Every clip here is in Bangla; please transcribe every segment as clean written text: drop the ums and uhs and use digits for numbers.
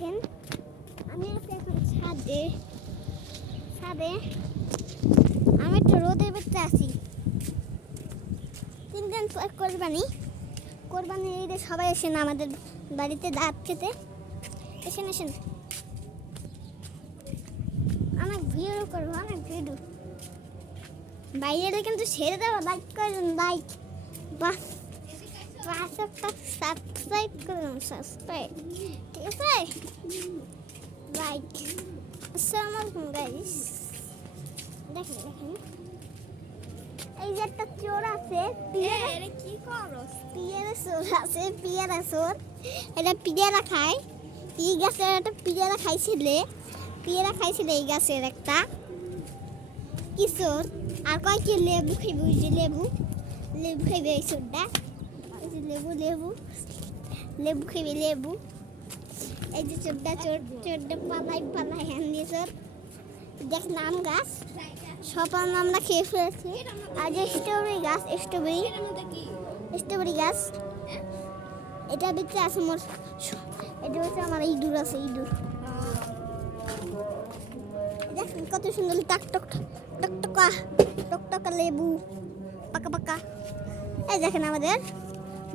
দেখেন আমি আছি এখন ছাদে ছাদে আমি একটু রোদের ভিতরে আছি 3 দিন পর কোরবানি ঈদে সবাই আসেন আমাদের বাড়িতে দাঁত খেতে এসেন অনেক ভিডিও করবো অনেক ভিডিও বাইরে কিন্তু ছেড়ে দেবো লাইক করুন লাইক বাস একটা সাবস্ক্রাইব করুন সাবস্ক্রাইব ঠিক আছে লাইক আসসালামু আলাইকুম গাইস দেখেন এই যে একটা চোর আছে এটা কি করো? পিয়ারা চোর আছে পিয়ারা চোর এটা পিয়ারা খায় এই গাছের একটা পিয়ারা খাইছিল এই গাছের একটা কিশোর আর কয় কি লেবু খাইবে ওই যে লেবু খাইবে এই চোরটা লেবু খাইবে লেবু এই যে চোরটা পালাই হান্দি চোর দেখ নাম গাছ সব আমরা খেয়ে ফেলেছি আর যে স্ট্রবেরি গাছ এটা ভিতরে আছে মোর এটা হচ্ছে আমার ইঁদুর আছে ইঁদুর দেখেন কত সুন্দর টকটকা লেবু পাকা এই দেখেন আমাদের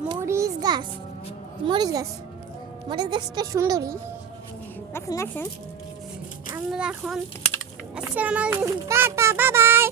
মরিচ গাছটা সুন্দরী দেখেন আমরা এখন আসসালামু আলাইকুম টাটা বাই বাই।